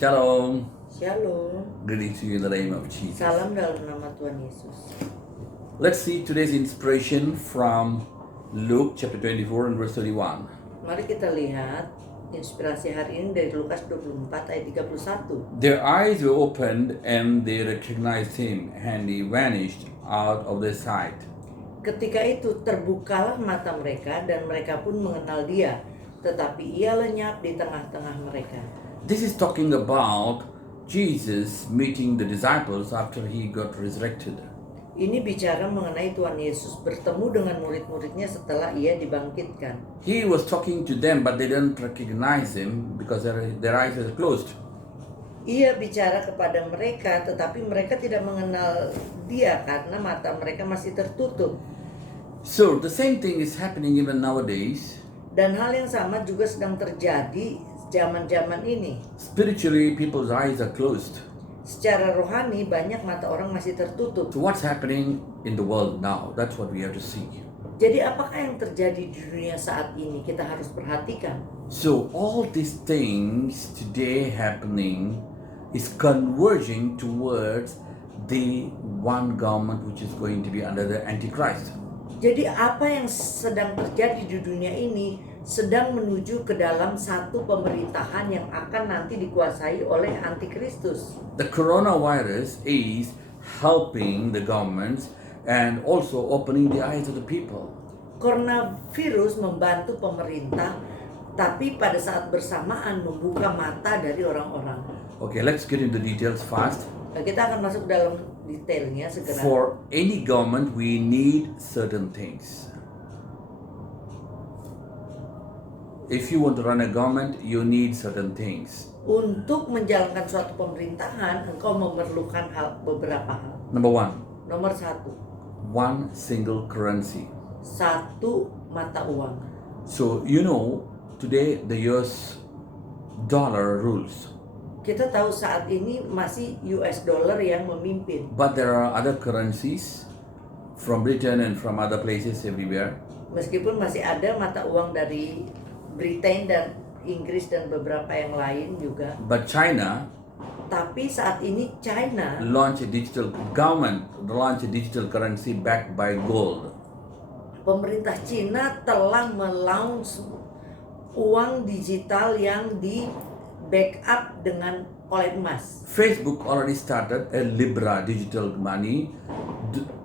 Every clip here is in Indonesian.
Shalom. Shalom. Greetings to you in the name of Jesus. Salam dalam nama Tuhan Yesus. Let's see today's inspiration from Luke chapter 24 and verse 31. Mari kita lihat inspirasi hari ini dari Lukas 24 ayat 31. Their eyes were opened and they recognized him, and he vanished out of their sight. Ketika itu terbukalah mata mereka dan mereka pun mengenal dia, tetapi ia lenyap di tengah-tengah mereka. This is talking about Jesus meeting the disciples after he got resurrected. Ini bicara mengenai Tuhan Yesus bertemu dengan murid-muridnya setelah ia dibangkitkan. He was talking to them, but they didn't recognize him because their eyes were closed. Ia bicara kepada mereka, tetapi mereka tidak mengenal dia karena mata mereka masih tertutup. So the same thing is happening even nowadays. Dan hal yang sama juga sedang terjadi zaman-zaman ini. Spiritually, people's eyes are closed. Secara rohani banyak mata orang masih tertutup. So what's happening in the world now? That's what we have to see. Jadi apakah yang terjadi di dunia saat ini? Kita harus perhatikan. So all these things today happening is converging towards the one government which is going to be under the Antichrist. Jadi apa yang sedang terjadi di dunia ini sedang menuju ke dalam satu pemerintahan yang akan nanti dikuasai oleh Antikristus. The coronavirus is helping the governments and also opening the eyes of the people. Coronavirus membantu pemerintah, tapi pada saat bersamaan membuka mata dari orang-orang. Okay, let's get into details fast. Nah, kita akan masuk dalam detailnya segera. For any government, we need certain things. If you want to run a government, you need certain things. Untuk menjalankan suatu pemerintahan, engkau memerlukan beberapa hal. Number one, Nomor satu, one single currency. satu mata uang. So, today the US dollar rules. Kita tahu saat ini masih US dollar yang memimpin. But there are other currencies from Britain and from other places everywhere. Meskipun masih ada mata uang dari Britain dan Inggris dan beberapa yang lain juga. But China Tapi saat ini China launched a digital currency backed by gold. Pemerintah Cina telah melaunch uang digital yang di backup dengan oleh emas. Facebook already started a Libra digital money.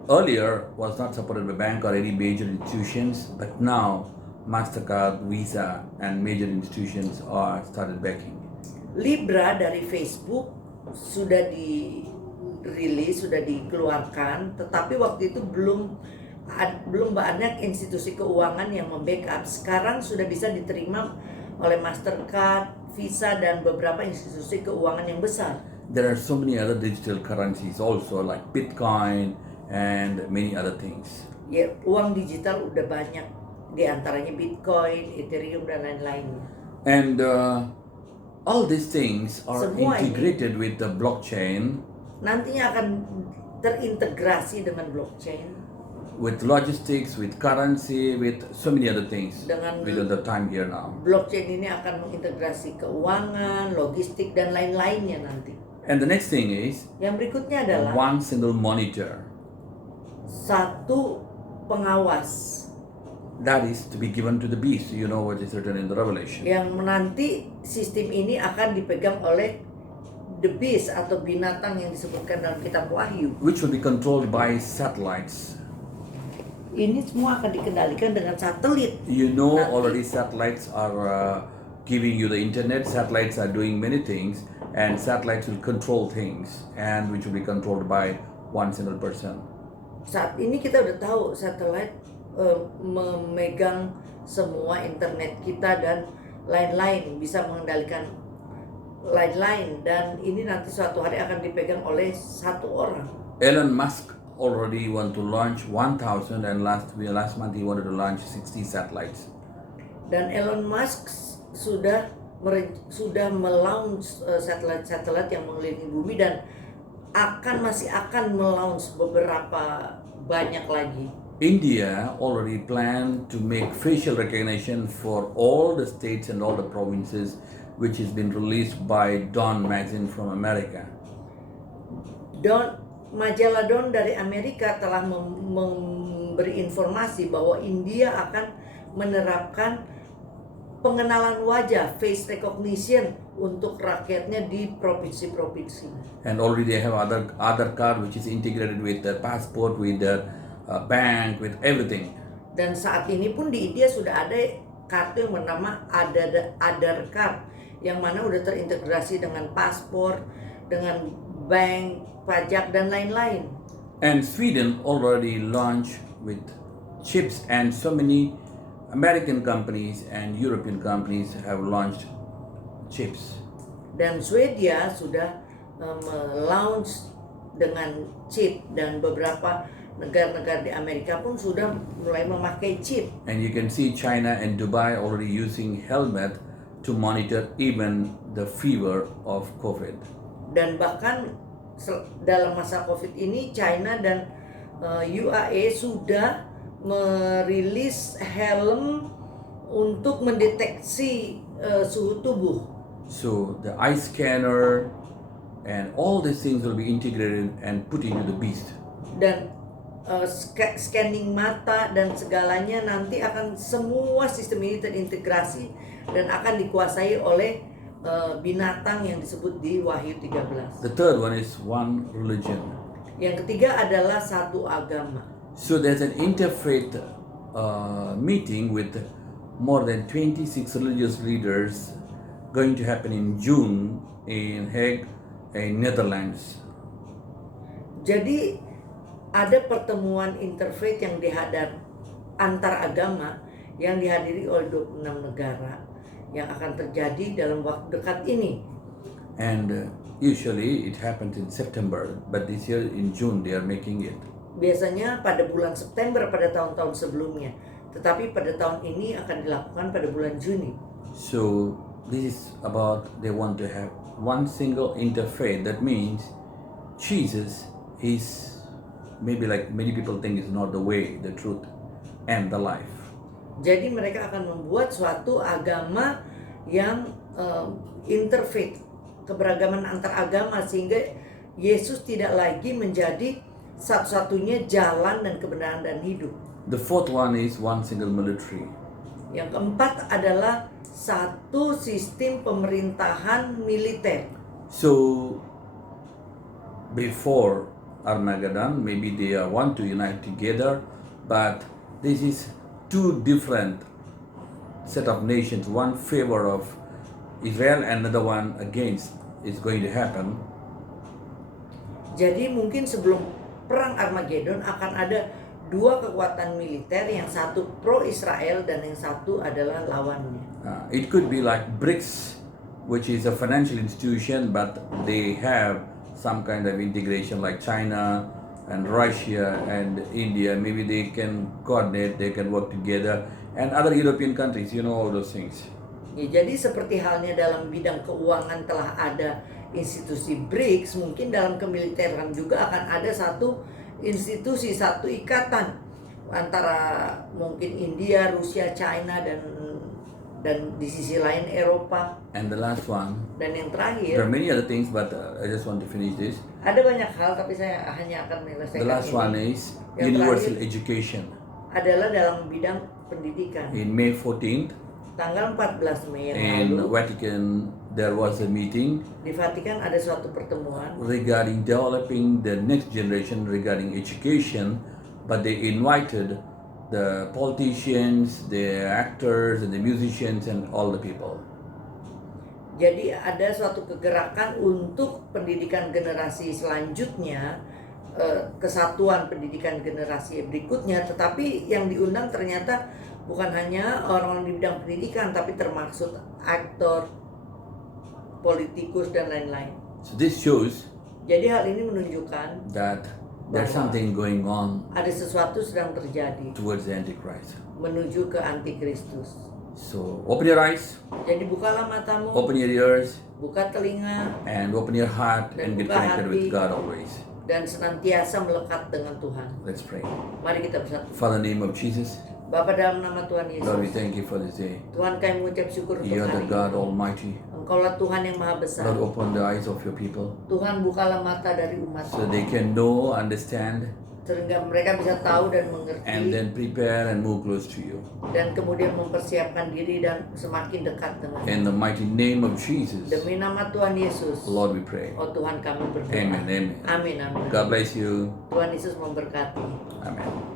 Earlier was not supported by bank or any major institutions, but now Mastercard, Visa, and major institutions are started backing. Libra dari Facebook sudah dirilis, sudah dikeluarkan, tetapi waktu itu belum banyak institusi keuangan yang membackup. Sekarang sudah bisa diterima oleh Mastercard, Visa, dan beberapa institusi keuangan yang besar. There are so many other digital currencies also like Bitcoin and many other things. Ya, uang digital udah banyak, di antaranya Bitcoin, Ethereum, dan lain-lainnya. And all these things are Semua integrated with the blockchain, Nantinya akan terintegrasi dengan blockchain, with logistics, with currency, with so many other things. Dengan We don't have time here now. blockchain ini akan mengintegrasi keuangan, logistik, dan lain-lainnya nanti. And the next thing is Yang berikutnya adalah one single monitor satu pengawas that is to be given to the beast. You know what is written in the Revelation. yang nanti sistem ini akan dipegang oleh the beast atau binatang yang disebutkan dalam kitab Wahyu. Which will be controlled by satellites. Ini semua akan dikendalikan dengan satelit. You know Nanti. already satellites are giving you the internet. Satellites are doing many things, and satellites will control things, and which will be controlled by one single person. Saat ini kita udah tahu satelit memegang semua internet kita dan lain-lain, bisa mengendalikan lain-lain, dan ini nanti suatu hari akan dipegang oleh satu orang. Elon Musk already want to launch 1,000, and last month he wanted to launch 60 satellites. Dan Elon Musk sudah melaunch satelit-satelit yang mengelilingi bumi dan masih akan melaunch beberapa banyak lagi. India already planned to make facial recognition for all the states and all the provinces which has been released by Dawn magazine from America. Majalah Dawn dari Amerika telah memberi informasi bahwa India akan menerapkan pengenalan wajah, face recognition untuk rakyatnya di provinsi-provinsi. And already they have other card which is integrated with the passport, with the bank, with everything. Dan saat ini pun di India sudah ada kartu yang bernama Aadhaar card, yang mana udah terintegrasi dengan paspor, dengan bank, pajak dan lain-lain. And Sweden already launched with chips, and so many American companies and European companies have launched chips. Dan Swedia sudah launch dengan chip, dan beberapa negara-negara di Amerika pun sudah mulai memakai chip. And you can see China and Dubai already using helmet to monitor even the fever of COVID. Dan bahkan dalam masa COVID ini China dan UAE sudah merilis helm untuk mendeteksi suhu tubuh. So the eye scanner and all these things will be integrated and put into the beast. Dan scanning mata dan segalanya nanti akan semua sistem ini terintegrasi dan akan dikuasai oleh binatang yang disebut di Wahyu 13. The third one is one religion. Yang ketiga adalah satu agama. So there's an interfaith meeting with more than 26 religious leaders going to happen in June in Hague, in Netherlands. Jadi ada pertemuan interfaith yang antar agama yang dihadiri oleh 26 negara yang akan terjadi dalam waktu dekat ini. And usually it happens in September, but this year in June they are making it. Biasanya pada bulan September pada tahun-tahun sebelumnya, tetapi pada tahun ini akan dilakukan pada bulan Juni. So this is about they want to have one single interfaith. That means Jesus is maybe like many people think is not the way, the truth, and the life. Jadi mereka akan membuat suatu agama yang interfaith, keberagaman antar agama, sehingga Yesus tidak lagi menjadi satu-satunya jalan dan kebenaran dan hidup. The fourth one is one single military. Yang keempat adalah satu sistem pemerintahan militer. So before Armageddon, maybe they want to unite together, but this is two different set of nations, one favor of Israel, another one against is going to happen. Jadi mungkin sebelum perang Armageddon akan ada dua kekuatan militer, yang satu pro Israel dan yang satu adalah lawannya. It could be like BRICS, which is a financial institution, but they have some kind of integration like China and Russia and India. Maybe they can coordinate, they can work together, and other European countries, you know all those things. Ya, jadi seperti halnya dalam bidang keuangan telah ada institusi BRICS, mungkin dalam kemiliteran juga akan ada satu institusi, satu ikatan antara mungkin India, Rusia, China dan di sisi lain Eropa. And the last one, Dan yang there are terakhir, many other things, but I just want to finish this. ada banyak hal tapi saya hanya akan menyelesaikan The last ini. one is Yang universal terakhir education. adalah dalam bidang pendidikan. In May 14th, Tanggal 14 Mei yang in lalu Vatican, there was a meeting di Vatikan ada suatu pertemuan regarding developing the next generation regarding education, but they invited the politicians, the actors, and the musicians, and all the people. Jadi ada suatu kegerakan untuk pendidikan generasi selanjutnya, kesatuan pendidikan generasi berikutnya, tetapi yang diundang ternyata bukan hanya orang-orang di bidang pendidikan, tapi termasuk aktor, politikus, dan lain-lain. So this shows Jadi hal ini menunjukkan that there's something going on ada sesuatu sedang terjadi towards the Antichrist. menuju ke Antikristus. So open your eyes, Jadi bukalah matamu, open your ears, buka telinga, and open your heart, and get connected with God always. dan senantiasa melekat dengan Tuhan. Let's pray. Mari kita bersatu. Father, in the name of Jesus, Bapa dalam nama Tuhan Lord, we Yesus, thank you for this day. Tuhan kami mengucap syukur untuk You are the hari God ini. Almighty. Engkaulah Tuhan yang maha besar. Lord, open the eyes of your people Tuhan bukalah mata dari umat so they can know, understand, sehingga mereka bisa tahu dan mengerti and then prepare and move close to you. dan kemudian mempersiapkan diri dan semakin dekat dengan In the mighty name of Jesus, demi nama Tuhan Yesus. Lord, we pray. Oh Tuhan kami berdoa. Amen, amen. Amin, amin. God bless you. Tuhan Yesus memberkati. Amen.